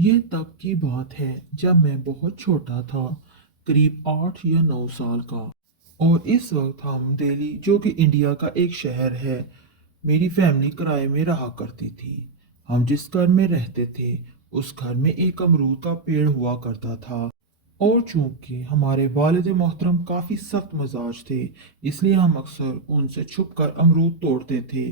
ये तब की बात है जब मैं बहुत छोटा था, करीब 8 या 9 साल का। और इस वक्त हम दिल्ली, जो कि इंडिया का एक शहर है, मेरी फैमिली किराए में रहा करती थी। हम जिस घर में रहते थे, उस घर में एक अमरूद का पेड़ हुआ करता था। और चूंकि हमारे वालिद मोहतरम काफ़ी सख्त मिजाज थे, इसलिए हम अक्सर उनसे छुप कर अमरूद तोड़ते थे,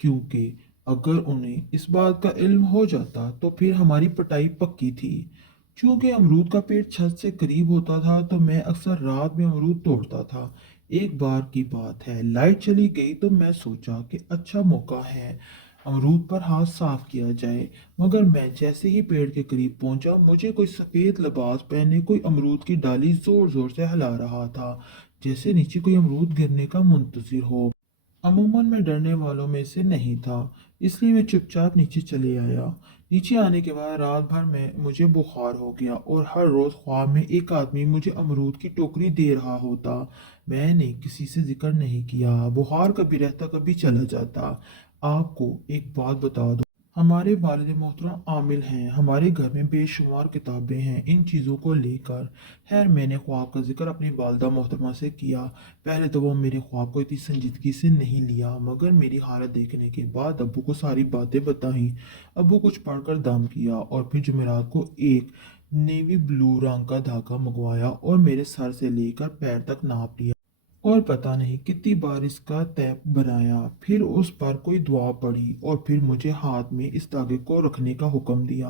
क्योंकि अगर उन्हें इस बात का इल्म हो जाता तो फिर हमारी पिटाई पक्की थी। चूंकि अमरूद का पेड़ छत से करीब होता था, तो मैं अक्सर रात में अमरूद तोड़ता था। एक बार की बात है, लाइट चली गई तो मैं सोचा कि अच्छा मौका है, अमरूद पर हाथ साफ किया जाए। मगर मैं जैसे ही पेड़ के करीब पहुंचा, मुझे कोई सफेद लिबास पहने कोई अमरूद की डाली जोर जोर से हिला रहा था, जैसे नीचे कोई अमरूद गिरने का मुंतजिर हो। अमूमन मैं डरने वालों में से नहीं था, इसलिए मैं चुपचाप नीचे चले आया। नीचे आने के बाद रात भर में मुझे बुखार हो गया और हर रोज ख्वाब में एक आदमी मुझे अमरूद की टोकरी दे रहा होता। मैंने किसी से जिक्र नहीं किया, बुखार कभी रहता कभी चला जाता। आपको एक बात बता दूं, हमारे वालिद मोहतरम आमिल हैं, हमारे घर में बेशुमार किताबें हैं इन चीज़ों को लेकर। खैर, मैंने ख्वाब का जिक्र अपनी वालदा मोहतरमा से किया। पहले तो वो मेरे ख्वाब को इतनी संजीदगी से नहीं लिया, मगर मेरी हालत देखने के बाद अब्बू को सारी बातें बताई। अब्बू कुछ पढ़कर दम किया और फिर जुमेरात को एक नेवी ब्लू रंग का धागा मंगवाया और मेरे सर से लेकर पैर तक नाप लिया। और पता नहीं कितनी बार इसका तैप बनाया, फिर उस पर कोई दुआ पड़ी और फिर मुझे हाथ में इस धागे को रखने का हुक्म दिया।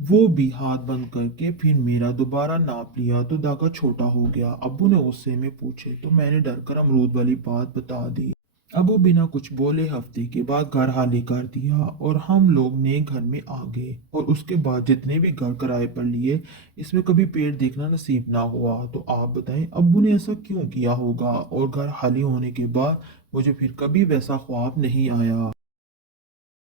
वो भी हाथ बंद करके फिर मेरा दोबारा नाप लिया तो धागा छोटा हो गया। अब्बू ने गुस्से में पूछे तो मैंने डरकर अमरूद वाली बात बता दी। अबू बिना कुछ बोले हफ्ते के बाद घर खाली कर दिया और हम लोग नए घर में आ गए। और उसके बाद जितने भी घर किराए पर लिए, इसमें कभी पेड़ देखना नसीब ना हुआ। तो आप बताएं, अब्बू ने ऐसा क्यों किया होगा? और घर खाली होने के बाद मुझे फिर कभी वैसा ख्वाब नहीं आया।